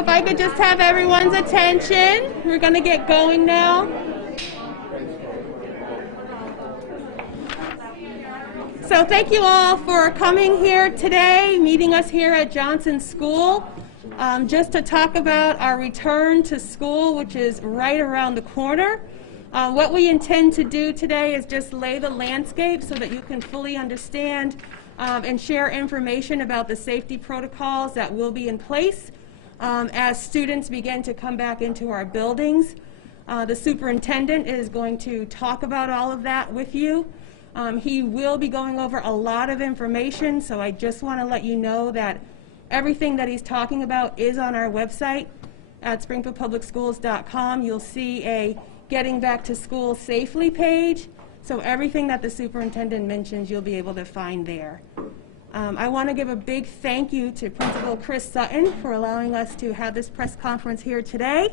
if I could just have everyone's attention. We're going to get going now. So thank you all for coming here today, meeting us here at Johnson School, just to talk about our return to school, which is right around the corner. What we intend to do today is just lay the landscape so that you can fully understand and share information about the safety protocols that will be in place as students begin to come back into our buildings. The superintendent is going to talk about all of that with you. He will be going over a lot of information, so I just want to let you know that everything that he's talking about is on our website at springfieldpublicschools.com. You'll see a Getting Back to School Safely page, so everything that the superintendent mentions you'll be able to find there. I want to give a big thank you to Principal Chris Sutton for allowing us to have this press conference here today.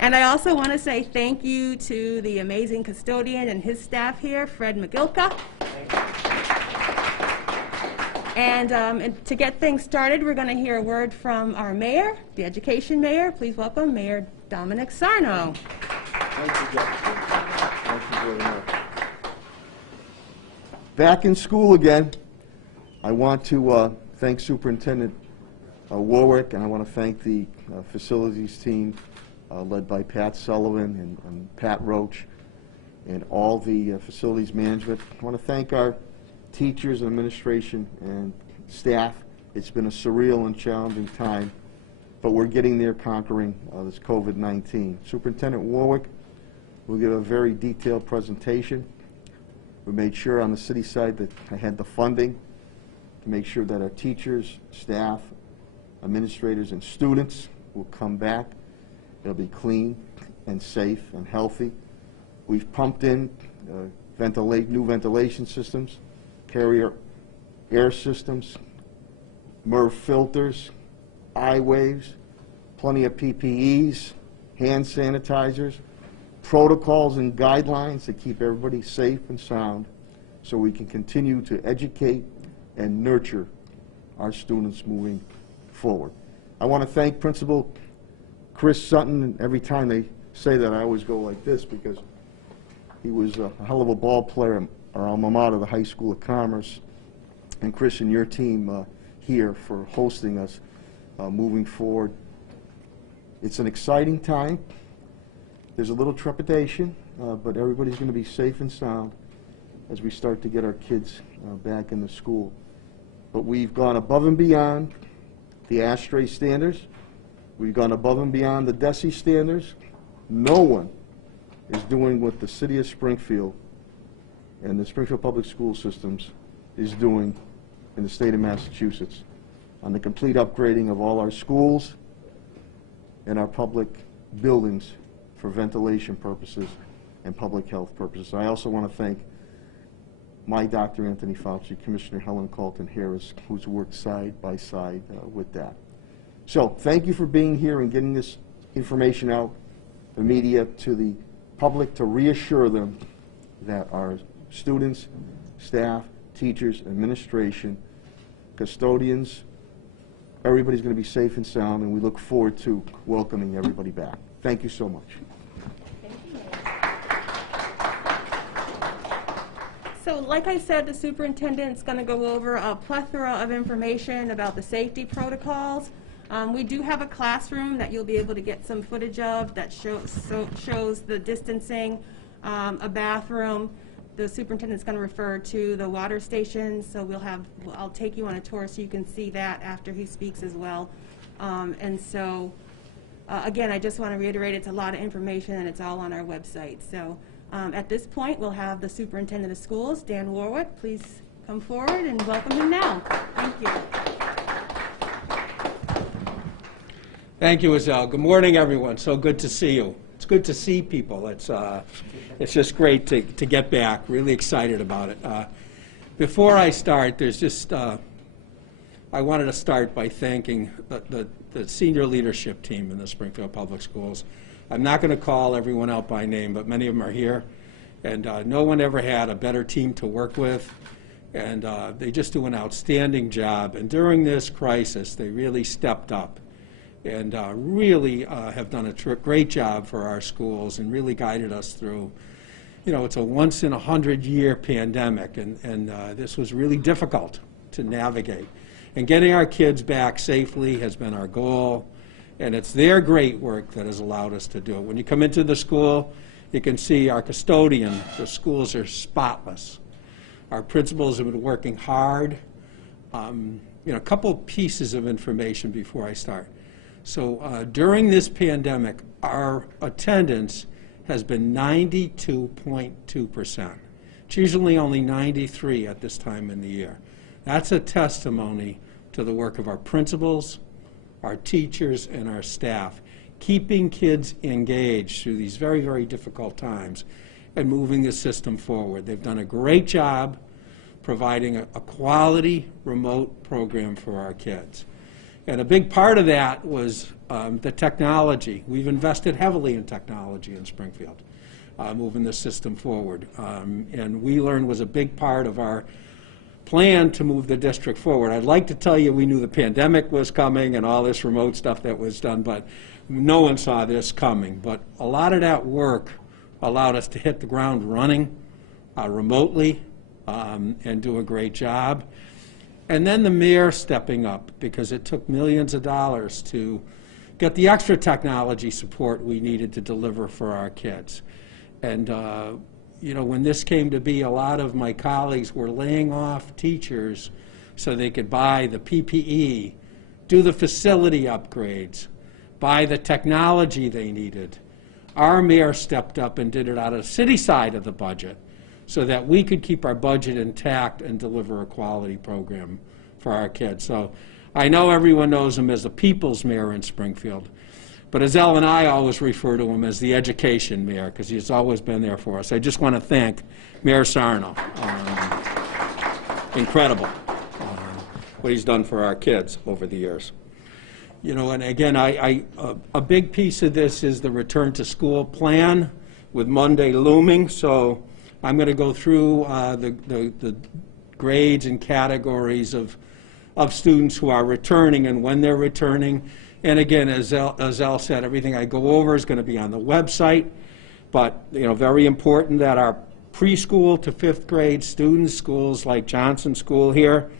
And I also want to say thank you to the amazing custodian and his staff here, Fred McGilka. And to get things started, we're going to hear a word from our mayor, the education mayor. Please welcome Mayor Dominic Sarno. Thank you, Jeff. Thank you very much. Back in school again. I want to thank Superintendent Warwick, and I want to thank the facilities team led by Pat Sullivan and Pat Roach and all the facilities management. I want to thank our teachers and administration and staff. It's been a surreal and challenging time, but we're getting there, conquering this COVID-19. Superintendent Warwick will give a very detailed presentation. We made sure on the city side that I had the funding to make sure that our teachers, staff, administrators, and students will come back. It'll be clean and safe and healthy. We've pumped in new ventilation systems, carrier air systems, MERV filters, eye waves, plenty of PPEs, hand sanitizers, protocols and guidelines to keep everybody safe and sound so we can continue to educate and nurture our students moving forward. I want to thank Principal Chris Sutton, and every time they say that I always go like this because he was a hell of a ball player at our alma mater, the High School of Commerce, and Chris and your team here for hosting us moving forward. It's an exciting time. There's a little trepidation, but everybody's going to be safe and sound as we start to get our kids back into school. But we've gone above and beyond the ASHRAE standards. We've gone above and beyond the DESE standards. No one is doing what the city of Springfield and the Springfield Public School systems is doing in the state of Massachusetts on the complete upgrading of all our schools and our public buildings for ventilation purposes and public health purposes. I also want to thank my Dr. Anthony Fauci, Commissioner Helen Colton Harris, who's worked side by side with that. So thank you for being here and getting this information out, the media, to the public, to reassure them that our students, staff, teachers, administration, custodians, everybody's going to be safe and sound, and we look forward to welcoming everybody back. Thank you so much. So like I said, the superintendent's going to go over a plethora of information about the safety protocols. We do have a classroom that you'll be able to get some footage of that shows the distancing, a bathroom. The superintendent's going to refer to the water stations, so I'll take you on a tour so you can see that after he speaks as well. And so, again, I just want to reiterate, it's a lot of information and it's all on our website. So at this point, we'll have the superintendent of schools, Dan Warwick. Please come forward and welcome him now. Thank you. Thank you, Azelle. Good morning, everyone. So good to see you. It's good to see people. It's just great to get back. Really excited about it. Before I start, there's just I wanted to start by thanking the senior leadership team in the Springfield Public Schools. I'm not going to call everyone out by name, but many of them are here, and no one ever had a better team to work with. And they just do an outstanding job. And during this crisis, they really stepped up and really have done a great job for our schools and really guided us through. You know, it's a once-in-a-100-year pandemic, and this was really difficult to navigate. And getting our kids back safely has been our goal, and it's their great work that has allowed us to do it. When you come into the school, you can see our custodian. The schools are spotless. Our principals have been working hard. You know, a couple pieces of information before I start. So during this pandemic, our attendance has been 92.2%. It's usually only 93 at this time in the year. That's a testimony to the work of our principals, our teachers, and our staff, keeping kids engaged through these very, very difficult times and moving the system forward. They've done a great job providing a quality remote program for our kids. And a big part of that was the technology. We've invested heavily in technology in Springfield, moving the system forward. And we learned was a big part of our plan to move the district forward. I'd like to tell you we knew the pandemic was coming and all this remote stuff that was done, but no one saw this coming. But a lot of that work allowed us to hit the ground running remotely and do a great job. And then the mayor stepping up, because it took millions of dollars to get the extra technology support we needed to deliver for our kids. And you know, when this came to be, a lot of my colleagues were laying off teachers so they could buy the PPE, do the facility upgrades, buy the technology they needed. Our mayor stepped up and did it out of the city side of the budget so that we could keep our budget intact and deliver a quality program for our kids. So I know everyone knows him as the people's mayor in Springfield, but as Elle and I always refer to him as the education mayor, because he's always been there for us. I just want to thank Mayor Sarno. Incredible what he's done for our kids over the years. You know, and again, a big piece of this is the return to school plan with Monday looming. So I'm going to go through the grades and categories of students who are returning and when they're returning. And again, as Elle said, everything I go over is going to be on the website. But, you know, very important that our preschool to 5th grade students, schools like Johnson School here,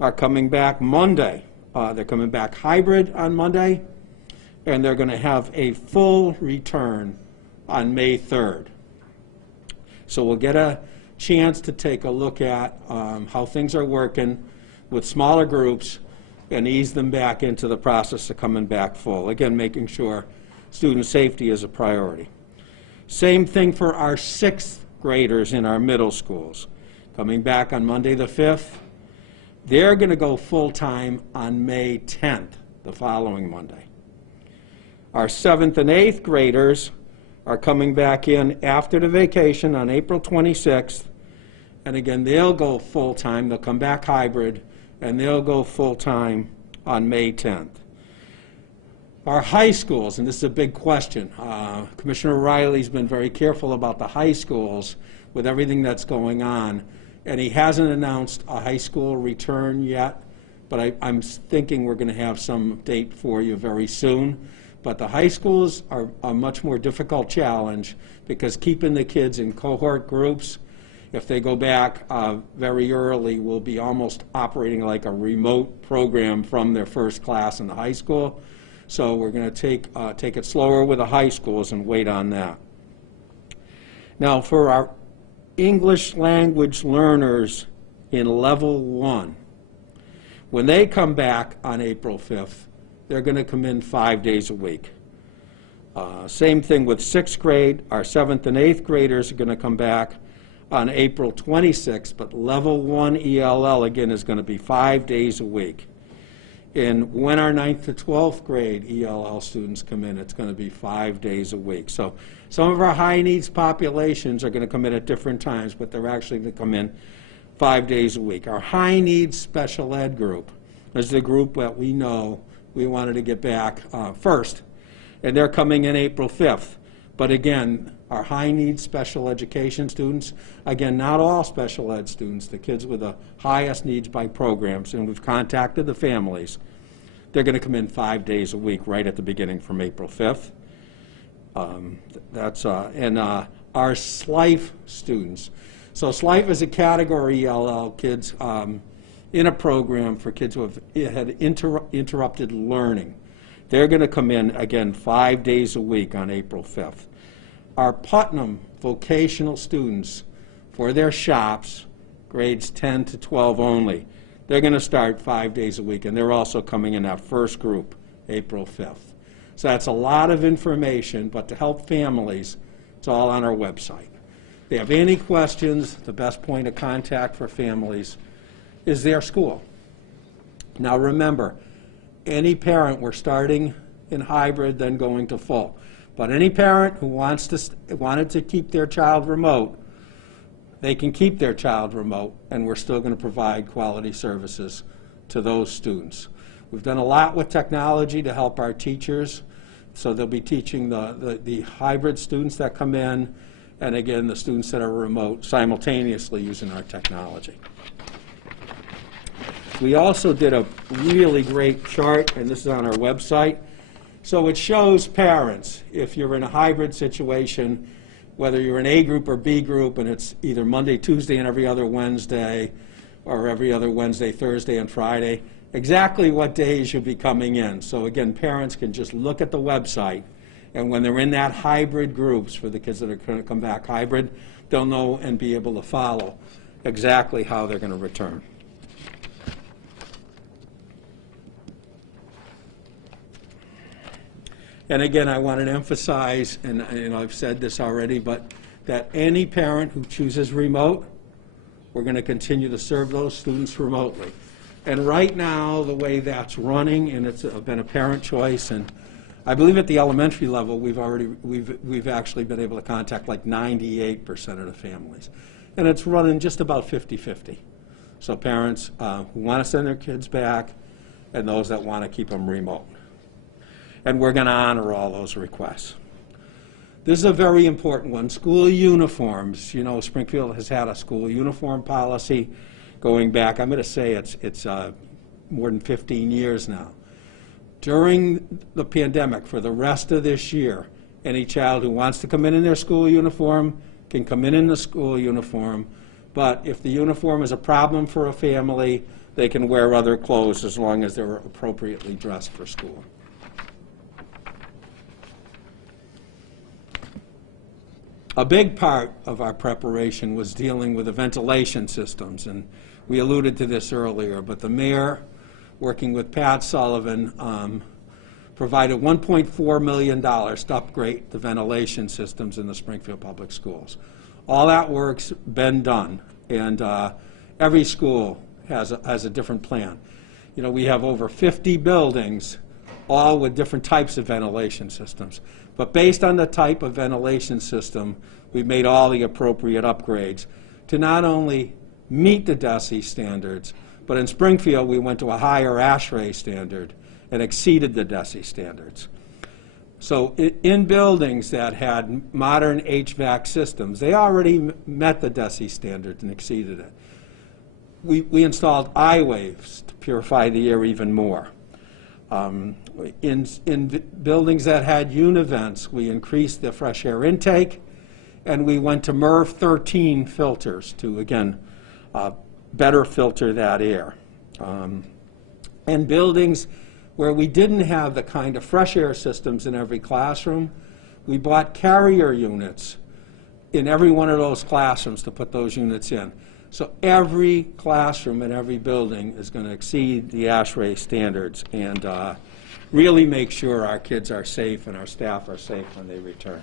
are coming back Monday. They're coming back hybrid on Monday, and they're going to have a full return on May 3rd. So we'll get a chance to take a look at how things are working with smaller groups and ease them back into the process of coming back full. Again, making sure student safety is a priority. Same thing for our 6th graders in our middle schools. Coming back on Monday the 5th. They're going to go full-time on May 10th, the following Monday. Our 7th and 8th graders are coming back in after the vacation on April 26th. And again, they'll go full-time. They'll come back hybrid, and they'll go full-time on May 10th. Our high schools, and this is a big question. Commissioner Riley's been very careful about the high schools with everything that's going on, and he hasn't announced a high school return yet, but I'm thinking we're going to have some date for you very soon. But the high schools are a much more difficult challenge because keeping the kids in cohort groups, if they go back very early, will be almost operating like a remote program from their first class in the high school. So we're going to take it slower with the high schools and wait on that. Now, for our English language learners in level 1, when they come back on April 5th, they're going to come in 5 days a week. Same thing with 6th grade. Our 7th and 8th graders are going to come back on April 26th, but level 1 ELL again is going to be 5 days a week. And when our 9th to 12th grade ELL students come in, it's going to be 5 days a week. So some of our high needs populations are going to come in at different times, but they're actually going to come in 5 days a week. Our high needs special ed group is the group that we know we wanted to get back first, and they're coming in April 5th. But again, our high-needs special education students, again, not all special ed students, the kids with the highest needs by programs, and we've contacted the families, they're going to come in 5 days a week right at the beginning from April 5th. Our SLIFE students. So SLIFE is a category ELL kids in a program for kids who have had interrupted learning. They're going to come in, again, 5 days a week on April 5th. Our Putnam vocational students, for their shops, grades 10 to 12 only, they're going to start 5 days a week, and they're also coming in that first group, April 5th. So that's a lot of information, but to help families, it's all on our website. If they have any questions, the best point of contact for families is their school. Now remember, any parent, we're starting in hybrid, then going to full. But any parent who wanted to keep their child remote, they can keep their child remote, and we're still going to provide quality services to those students. We've done a lot with technology to help our teachers, so they'll be teaching the hybrid students that come in, and again, the students that are remote simultaneously using our technology. We also did a really great chart, and this is on our website. So it shows parents, if you're in a hybrid situation, whether you're in A group or B group, and it's either Monday, Tuesday, and every other Wednesday, or every other Wednesday, Thursday, and Friday, exactly what days you'll be coming in. So again, parents can just look at the website, and when they're in that hybrid groups for the kids that are going to come back hybrid, they'll know and be able to follow exactly how they're going to return. And again, I wanted to emphasize, and I've said this already, but that any parent who chooses remote, we're going to continue to serve those students remotely. And right now, the way that's running, and it's been a parent choice, and I believe at the elementary level, we've actually been able to contact like 98% of the families. And it's running just about 50-50. So parents who want to send their kids back, and those that want to keep them remote. And we're going to honor all those requests. This is a very important one. School uniforms. You know, Springfield has had a school uniform policy going back, I'm going to say it's more than 15 years now. During the pandemic, for the rest of this year, any child who wants to come in their school uniform can come in the school uniform, but if the uniform is a problem for a family, they can wear other clothes as long as they're appropriately dressed for school. A big part of our preparation was dealing with the ventilation systems, and we alluded to this earlier, but the mayor, working with Pat Sullivan, provided $1.4 million to upgrade the ventilation systems in the Springfield Public Schools. All that work's been done, and every school has a different plan. You know, we have over 50 buildings, all with different types of ventilation systems. But based on the type of ventilation system, we've made all the appropriate upgrades to not only meet the DESI standards, but in Springfield we went to a higher ASHRAE standard and exceeded the DESI standards. So in buildings that had modern HVAC systems, they already met the DESI standards and exceeded it. We installed I-waves to purify the air even more. In buildings that had univents, we increased the fresh air intake, and we went to MERV 13 filters to, again, better filter that air. And buildings where we didn't have the kind of fresh air systems in every classroom, we bought carrier units in every one of those classrooms to put those units in. So every classroom in every building is going to exceed the ASHRAE standards and really make sure our kids are safe and our staff are safe when they return.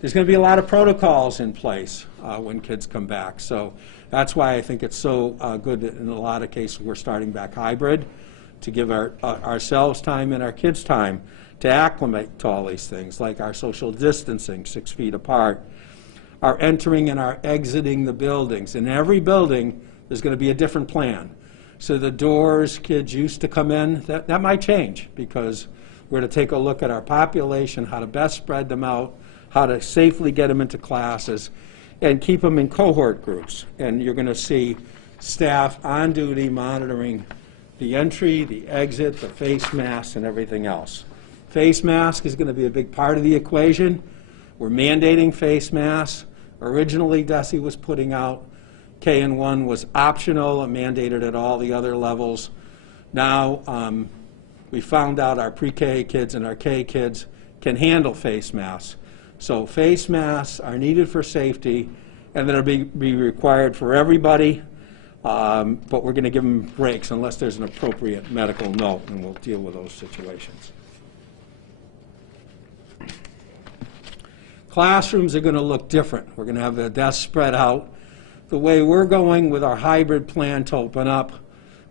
There's going to be a lot of protocols in place when kids come back. So that's why I think it's so good that in a lot of cases we're starting back hybrid to give ourselves time and our kids time to acclimate to all these things, like our social distancing, 6 feet apart, our entering and our exiting the buildings. In every building, there's going to be a different plan. So the doors kids used to come in, that might change because we're going to take a look at our population, how to best spread them out, how to safely get them into classes, and keep them in cohort groups. And you're going to see staff on duty monitoring the entry, the exit, the face masks, and everything else. Face mask is going to be a big part of the equation. We're mandating face masks. Originally, DESE was putting out K-1 was optional and mandated at all the other levels. Now, we found out our pre-K kids and our K kids can handle face masks. So face masks are needed for safety, and they'll be required for everybody, but we're going to give them breaks unless there's an appropriate medical note, and we'll deal with those situations. Classrooms are going to look different. We're going to have the desks spread out. The way we're going with our hybrid plan to open up,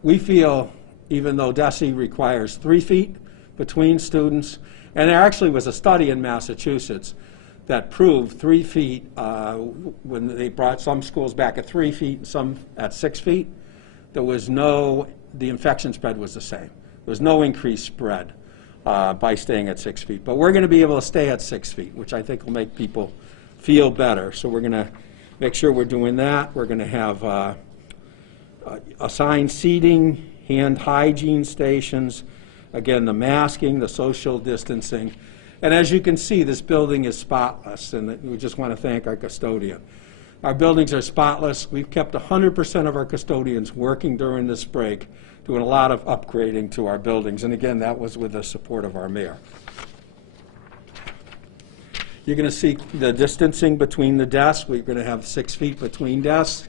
we feel, even though DESE requires 3 feet between students, and there actually was a study in Massachusetts that proved 3 feet when they brought some schools back at 3 feet and some at 6 feet. There was the infection spread was the same. There was no increased spread by staying at 6 feet. But we're going to be able to stay at 6 feet, which I think will make people feel better. So we're going to make sure we're doing that. We're going to have assigned seating, hand hygiene stations, again, the masking, the social distancing. And as you can see, this building is spotless, and we just want to thank our custodian. Our buildings are spotless. We've kept 100% of our custodians working during this break, doing a lot of upgrading to our buildings. And again, that was with the support of our mayor. You're going to see the distancing between the desks. We're going to have 6 feet between desks.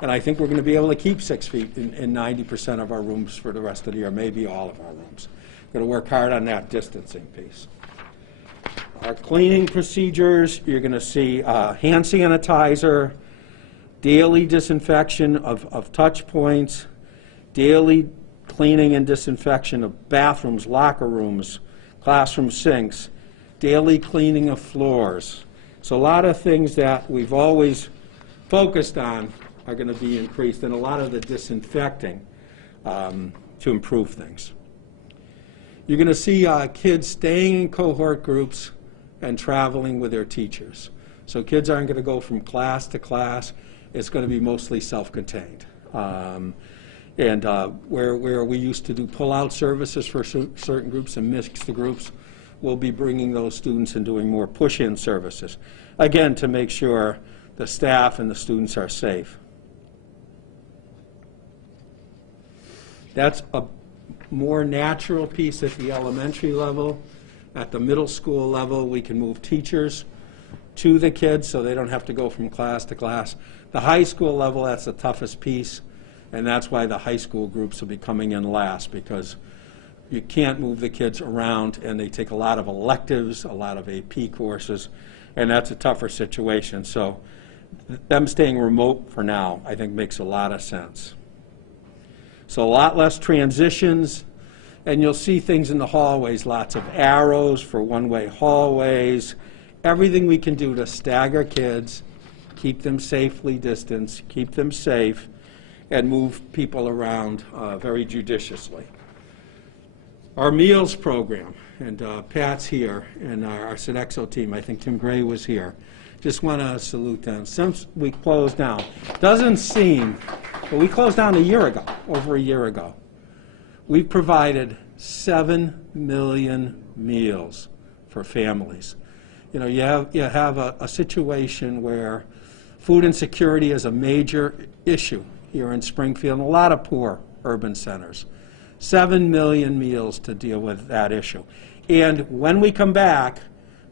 And I think we're going to be able to keep 6 feet in 90% of our rooms for the rest of the year, maybe all of our rooms. We're going to work hard on that distancing piece. Our cleaning procedures, you're going to see hand sanitizer, daily disinfection of touch points, daily cleaning and disinfection of bathrooms, locker rooms, classroom sinks, daily cleaning of floors. So a lot of things that we've always focused on are going to be increased, and a lot of the disinfecting to improve things. You're going to see kids staying in cohort groups and traveling with their teachers. So kids aren't going to go from class to class. It's going to be mostly self-contained. And where we used to do pull-out services for certain groups and mixed groups, we'll be bringing those students and doing more push-in services, again, to make sure the staff and the students are safe. That's a more natural piece at the elementary level. At the middle school level, we can move teachers to the kids so they don't have to go from class to class. The high school level, that's the toughest piece, and that's why the high school groups will be coming in last, because you can't move the kids around, and they take a lot of electives, a lot of AP courses, and that's a tougher situation. So them staying remote for now, I think, makes a lot of sense. So a lot less transitions, and you'll see things in the hallways, lots of arrows for one-way hallways, everything we can do to stagger kids, keep them safely distanced, keep them safe, and move people around very judiciously. Our meals program, and Pat's here, and our Sodexo team, I think Tim Gray was here. Just want to salute them. Since we closed down, doesn't seem, but we closed down a year ago, over a year ago. We've provided 7 million meals for families. You know, you have a situation where food insecurity is a major issue here in Springfield and a lot of poor urban centers. 7 million meals to deal with that issue. And when we come back,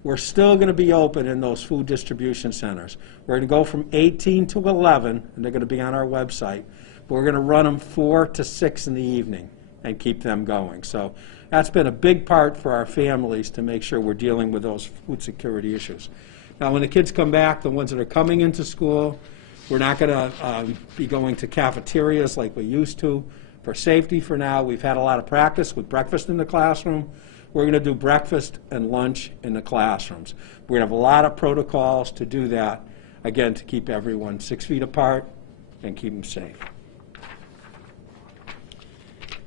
we're still going to be open in those food distribution centers. We're going to go from 18 to 11, and they're going to be on our website. But we're going to run them 4 to 6 in the evening and keep them going. So that's been a big part for our families to make sure we're dealing with those food security issues. Now, when the kids come back, the ones that are coming into school, we're not going to be going to cafeterias like we used to. For safety for now, we've had a lot of practice with breakfast in the classroom. We're going to do breakfast and lunch in the classrooms. We're going to have a lot of protocols to do that, again, to keep everyone 6 feet apart and keep them safe.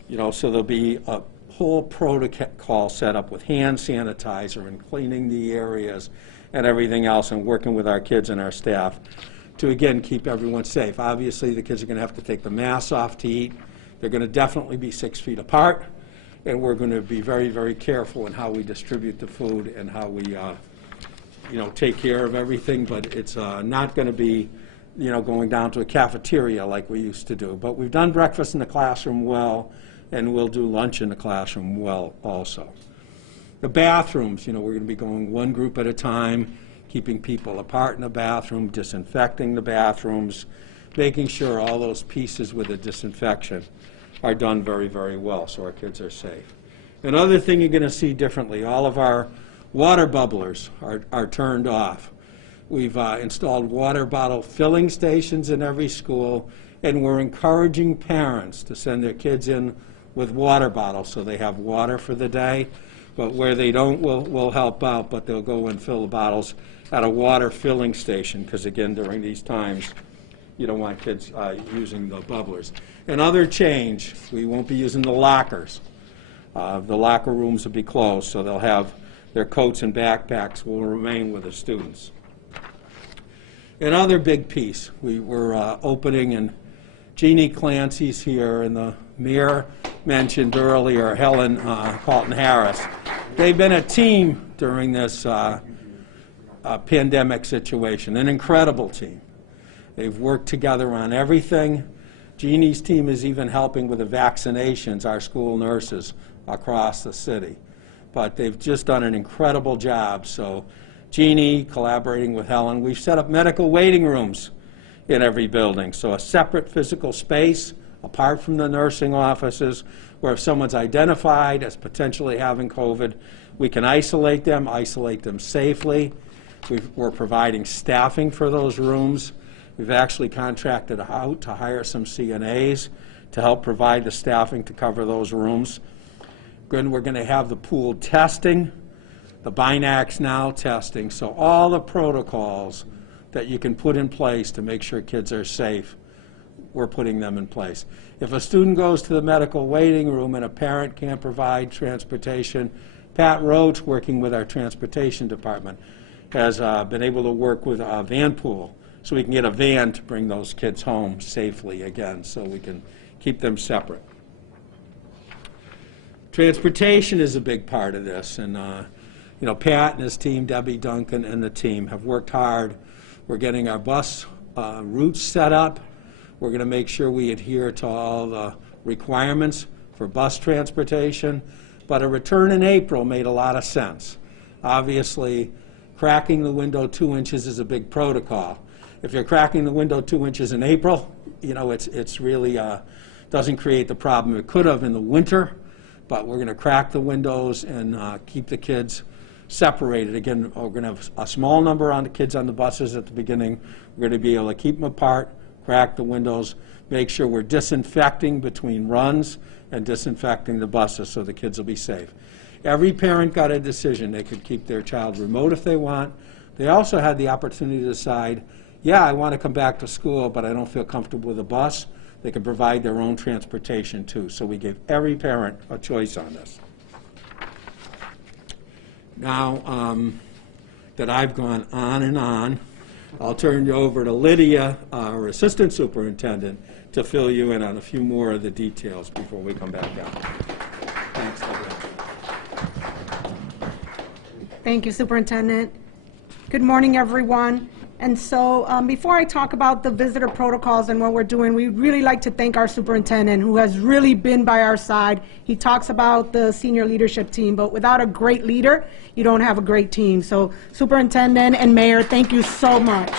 You know, so there'll be a whole protocol set up with hand sanitizer and cleaning the areas and everything else, and working with our kids and our staff to, again, keep everyone safe. Obviously, the kids are going to have to take the masks off to eat. They're going to definitely be 6 feet apart, and we're going to be very, very careful in how we distribute the food and how we, take care of everything. But it's not going to be, going down to a cafeteria like we used to do. But we've done breakfast in the classroom well, and we'll do lunch in the classroom well also. The bathrooms, we're going to be going one group at a time, keeping people apart in the bathroom, disinfecting the bathrooms, making sure all those pieces with the disinfection are done very, very well so our kids are safe. Another thing you're going to see differently, all of our water bubblers are turned off. We've installed water bottle filling stations in every school, and we're encouraging parents to send their kids in with water bottles so they have water for the day. But where they don't, we'll help out, but they'll go and fill the bottles at a water filling station, because again, during these times, you don't want kids using the bubblers. Another change, we won't be using the lockers. The locker rooms will be closed, so they'll have their coats and backpacks will remain with the students. Another big piece, we were opening, and Jeannie Clancy's here, and the mayor mentioned earlier, Helen Carlton-Harris. They've been a team during this pandemic situation, an incredible team. They've worked together on everything. Jeannie's team is even helping with the vaccinations, our school nurses across the city. But they've just done an incredible job. So Jeannie, collaborating with Helen, we've set up medical waiting rooms in every building. So a separate physical space apart from the nursing offices, where if someone's identified as potentially having COVID, we can isolate them safely. We're providing staffing for those rooms. We've actually contracted out to hire some CNAs to help provide the staffing to cover those rooms. We're going to have the pooled testing, the Binax Now testing, so all the protocols that you can put in place to make sure kids are safe, we're putting them in place. If a student goes to the medical waiting room and a parent can't provide transportation, Pat Roach, working with our transportation department, has been able to work with a van pool so we can get a van to bring those kids home safely again, so we can keep them separate. Transportation is a big part of this, and Pat and his team, Debbie Duncan and the team have worked hard. We're getting our bus routes set up. We're going to make sure we adhere to all the requirements for bus transportation, but a return in April made a lot of sense. Obviously, cracking the window 2 inches is a big protocol. If you're cracking the window 2 inches in April, it's really doesn't create the problem it could have in the winter, but we're going to crack the windows and keep the kids separated. Again, we're going to have a small number on the kids on the buses at the beginning. We're going to be able to keep them apart, crack the windows, make sure we're disinfecting between runs and disinfecting the buses so the kids will be safe. Every parent got a decision. They could keep their child remote if they want. They also had the opportunity to decide, yeah, I want to come back to school, but I don't feel comfortable with a bus. They can provide their own transportation too. So we gave every parent a choice on this. Now that I've gone on and on, I'll turn you over to Lydia, our assistant superintendent, to fill you in on a few more of the details before we come back down. Thanks, Lydia. Thank you, Superintendent. Good morning, everyone. And so before I talk about the visitor protocols and what we're doing, we'd really like to thank our superintendent, who has really been by our side. He talks about the senior leadership team, but without a great leader, you don't have a great team. So Superintendent and Mayor, thank you so much.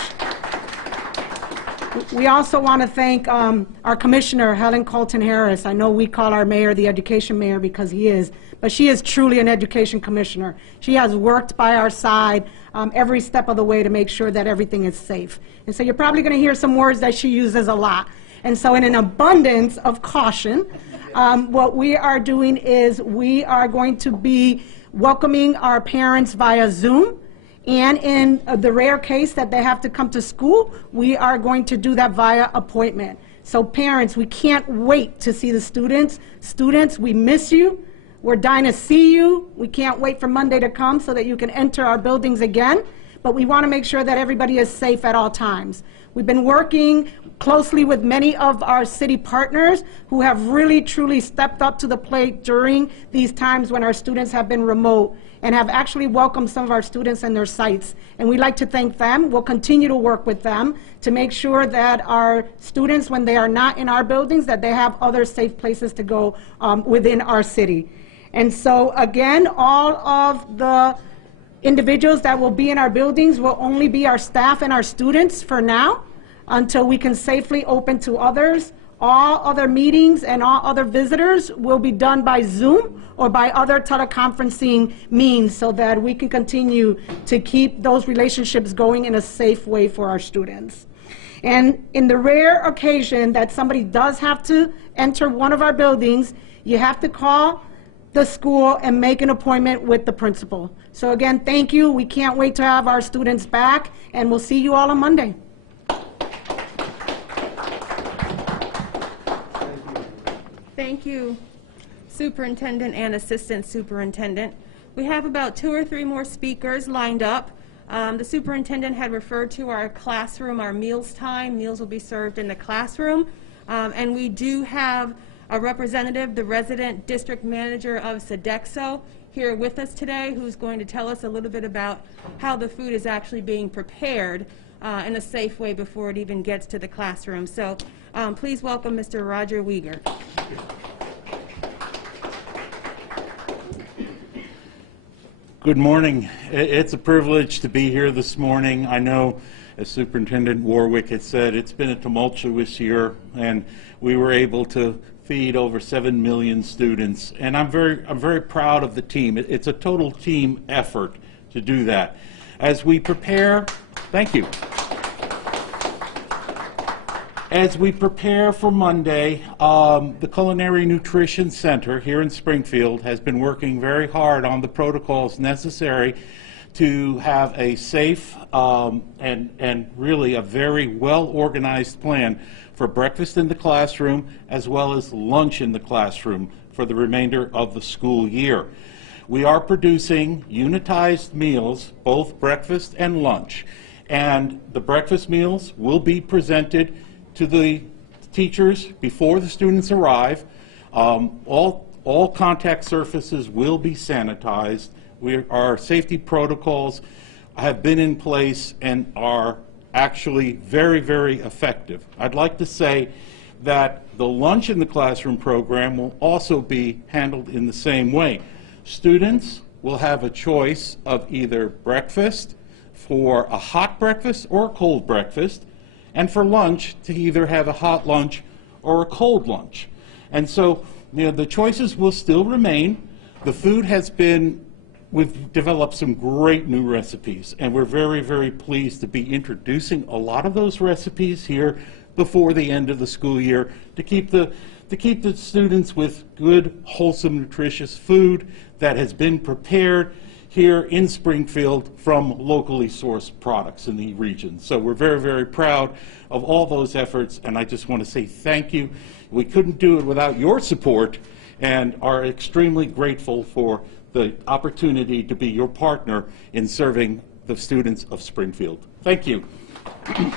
We also want to thank our Commissioner, Helen Carlton-Harris. I know we call our mayor the education mayor because he is, but she is truly an education commissioner. She has worked by our side every step of the way to make sure that everything is safe. And so you're probably going to hear some words that she uses a lot. And so in an abundance of caution, what we are doing is we are going to be welcoming our parents via Zoom. And in the rare case that they have to come to school, we are going to do that via appointment. So parents, we can't wait to see the students. Students, we miss you. We're dying to see you. We can't wait for Monday to come so that you can enter our buildings again. but we want to make sure that everybody is safe at all times. We've been working closely with many of our city partners who have really, truly stepped up to the plate during these times when our students have been remote and have actually welcomed some of our students in their sites. And we'd like to thank them. We'll continue to work with them to make sure that our students, when they are not in our buildings, that they have other safe places to go within our city. And so, again, all of the individuals that will be in our buildings will only be our staff and our students for now until we can safely open to others. All other meetings and all other visitors will be done by Zoom or by other teleconferencing means so that we can continue to keep those relationships going in a safe way for our students. And in the rare occasion that somebody does have to enter one of our buildings, you have to call the school and make an appointment with the principal. So again, thank you. We can't wait to have our students back, and we'll see you all on Monday. Thank you, Superintendent and Assistant Superintendent. We have about 2 or 3 more speakers lined up. The superintendent had referred to our classroom, our meals time. Meals will be served in the classroom. And we do have a representative, the resident district manager of Sodexo, here with us today, who's going to tell us a little bit about how the food is actually being prepared in a safe way before it even gets to the classroom. So please welcome Mr. Roger Weger. Good morning. It's a privilege to be here this morning. I know, as Superintendent Warwick had said, it's been a tumultuous year, and we were able to feed over 7 million students. And I'm very proud of the team. It's a total team effort to do that. As we prepare, thank you. As we prepare for Monday, the Culinary Nutrition Center here in Springfield has been working very hard on the protocols necessary to have a safe and really a very well-organized plan for breakfast in the classroom as well as lunch in the classroom for the remainder of the school year. We are producing unitized meals, both breakfast and lunch, and the breakfast meals will be presented to the teachers before the students arrive. All contact surfaces will be sanitized. Our safety protocols have been in place and are actually very, very effective. I'd like to say that the lunch in the classroom program will also be handled in the same way. Students will have a choice of either breakfast for a hot breakfast or a cold breakfast, and for lunch to either have a hot lunch or a cold lunch. And so, the choices will still remain. The food has been, we've developed some great new recipes, and we're very, very pleased to be introducing a lot of those recipes here before the end of the school year to keep the students with good, wholesome, nutritious food that has been prepared here in Springfield from locally sourced products in the region. So we're very, very proud of all those efforts, and I just want to say thank you. We couldn't do it without your support and are extremely grateful for the opportunity to be your partner in serving the students of Springfield. Thank you. Thank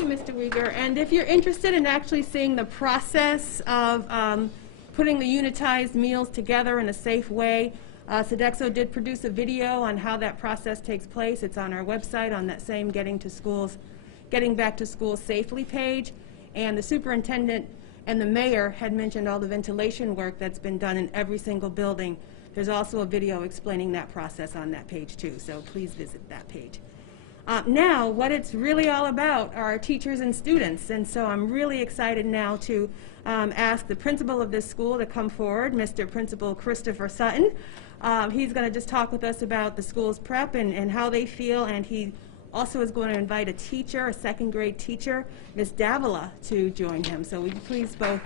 you, Mr. Weger. And if you're interested in actually seeing the process of putting the unitized meals together in a safe way, Sodexo did produce a video on how that process takes place. It's on our website on that same Getting Back to School Safely page. And the superintendent and the mayor had mentioned all the ventilation work that's been done in every single building. There's also a video explaining that process on that page too, so please visit that page. Now, what it's really all about are teachers and students, and so I'm really excited now to ask the principal of this school to come forward, Mr. Principal Christopher Sutton. He's going to just talk with us about the school's prep and how they feel, and he also is going to invite a teacher, a second grade teacher, Ms. Davila, to join him. So would you please both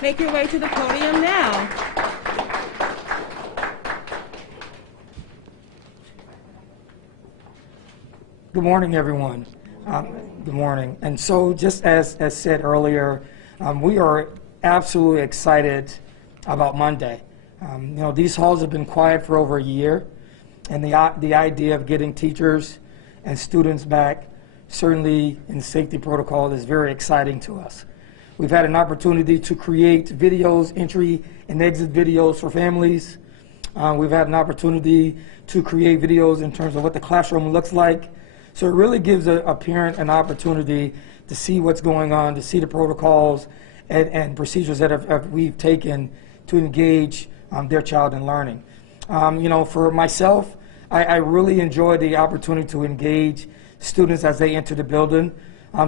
make your way to the podium now. Good morning, everyone. Good morning. And so just as said earlier, we are absolutely excited about Monday. These halls have been quiet for over a year, And the idea of getting teachers and students back, certainly in safety protocol, is very exciting to us. We've had an opportunity to create videos, entry and exit videos for families. We've had an opportunity to create videos in terms of what the classroom looks like. So it really gives a parent an opportunity to see what's going on, to see the protocols and procedures that we've taken to engage their child in learning. For myself, I really enjoy the opportunity to engage students as they enter the building.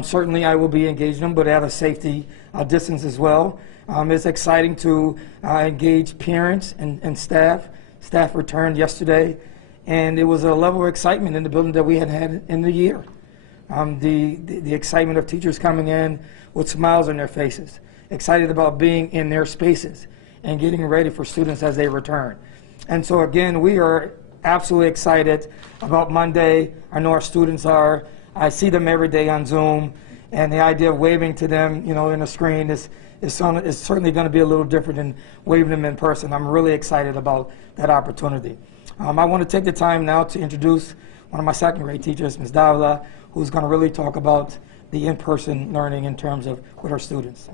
Certainly I will be engaging them, but at a safety distance as well. It's exciting to engage parents and staff. Staff returned yesterday, and it was a level of excitement in the building that we had had in the year. The excitement of teachers coming in with smiles on their faces, excited about being in their spaces and getting ready for students as they return. And so again, we are absolutely excited about Monday. I know our students are. I see them every day on Zoom, and the idea of waving to them, in a screen is certainly going to be a little different than waving them in person. I'm really excited about that opportunity. I want to take the time now to introduce one of my second grade teachers, Ms. Davila, who's going to really talk about the in-person learning in terms of with our students.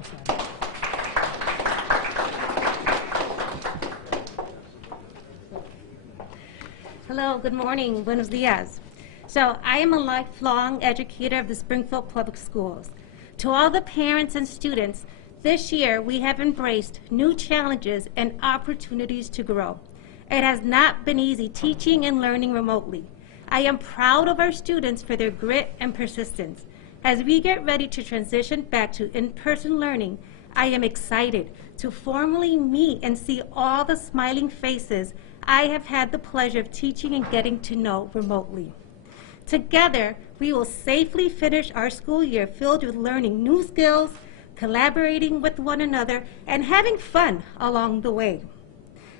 Hello, good morning, buenos dias. So I am a lifelong educator of the Springfield Public Schools. To all the parents and students, this year we have embraced new challenges and opportunities to grow. It has not been easy teaching and learning remotely. I am proud of our students for their grit and persistence. As we get ready to transition back to in-person learning, I am excited to formally meet and see all the smiling faces I have had the pleasure of teaching and getting to know remotely. Together, we will safely finish our school year filled with learning new skills, collaborating with one another, and having fun along the way.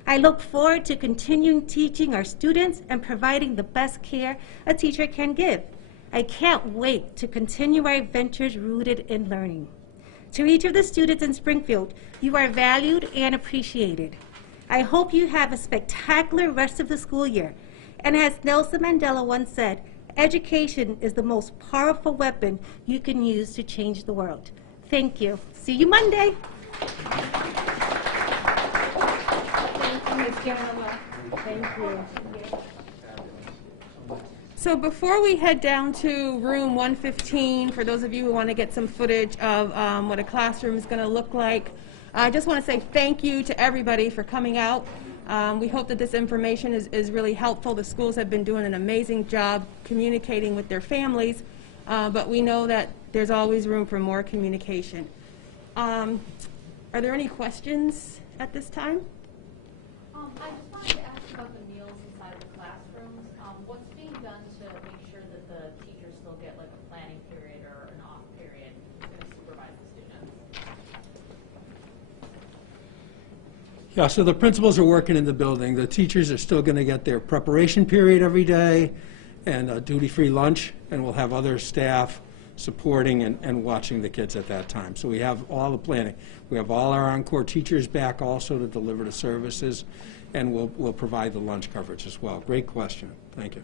I look forward to continuing teaching our students and providing the best care a teacher can give. I can't wait to continue our adventures rooted in learning. To each of the students in Springfield, you are valued and appreciated. I hope you have a spectacular rest of the school year. And as Nelson Mandela once said, education is the most powerful weapon you can use to change the world. Thank you. See you Monday. Thank you, Ms. Gamma. Thank you. So before we head down to room 115, for those of you who want to get some footage of what a classroom is going to look like, I just want to say thank you to everybody for coming out. We hope that this information is really helpful. The schools have been doing an amazing job communicating with their families, but we know that there's always room for more communication. Are there any questions at this time? I just wanted to ask about the meals inside of the classrooms. What's being done to make sure that the teachers still get like a planning period or an off period to supervise the students? Yeah, so the principals are working in the building. The teachers are still going to get their preparation period every day and a duty-free lunch, and we'll have other staff supporting and watching the kids at that time. So we have all the planning. We have all our encore teachers back also to deliver the services, and we'll provide the lunch coverage as well. Great question. Thank you.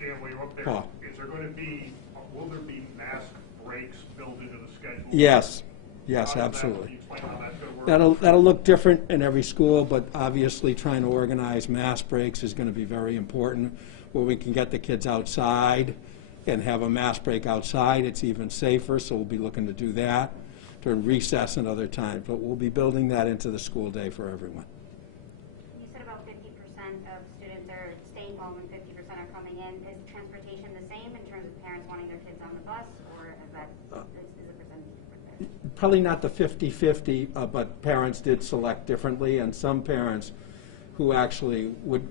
Dan, while you're up there, Paul. is there going to be, will there be mask breaks built into the schedule? Yes. Yes, How does absolutely. Can you explain how that's going to work? That'll look different in every school, but obviously trying to organize mass breaks is going to be very important, where we can get the kids outside and have a mass break outside. It's even safer, so we'll be looking to do that during recess and other times. But we'll be building that into the school day for everyone. You said about 50% of students are staying home and 50% are coming in. Is transportation the same in terms of parents wanting their kids on the bus, or is the percentage different there? Probably not the 50-50, but parents did select differently, and some parents who actually would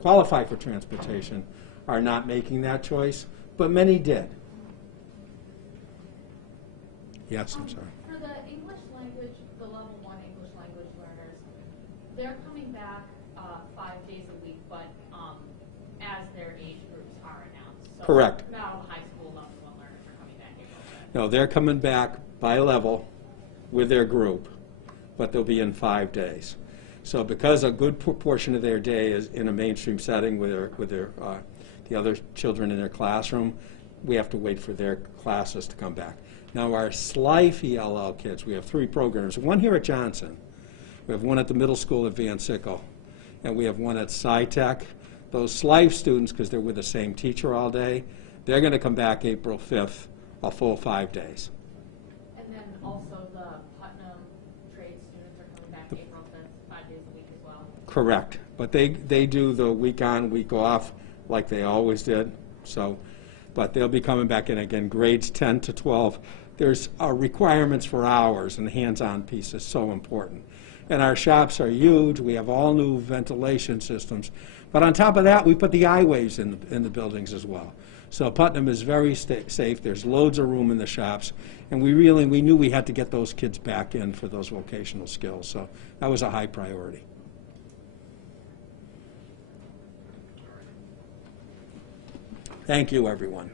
qualify for transportation are not making that choice, but many did. Yes, I'm sorry. For the English language, the level 1 English language learners, they're coming back 5 days a week, but as their age groups are announced. So Correct. not all high school level 1 learners are coming back April 5th. No, they're coming back by level with their group, but they'll be in 5 days. So because a good portion of their day is in a mainstream setting with the other children in their classroom, we have to wait for their classes to come back. Now our SLIFE ELL kids, we have 3 programs, one here at Johnson, we have one at the middle school at Van Sickle, and we have one at SciTech. Those SLIFE students, because they're with the same teacher all day, they're going to come back April 5th, a full 5 days. And then also the Putnam trade students are coming back April 5th, 5 days a week as well. Correct, but they do the week on, week off like they always did. So, but they'll be coming back in again, grades 10 to 12. There's requirements for hours, and the hands-on piece is so important. And our shops are huge. We have all new ventilation systems. But on top of that, we put the I-waves in the buildings as well. So Putnam is very safe. There's loads of room in the shops. And we knew we had to get those kids back in for those vocational skills. So that was a high priority. Thank you, everyone.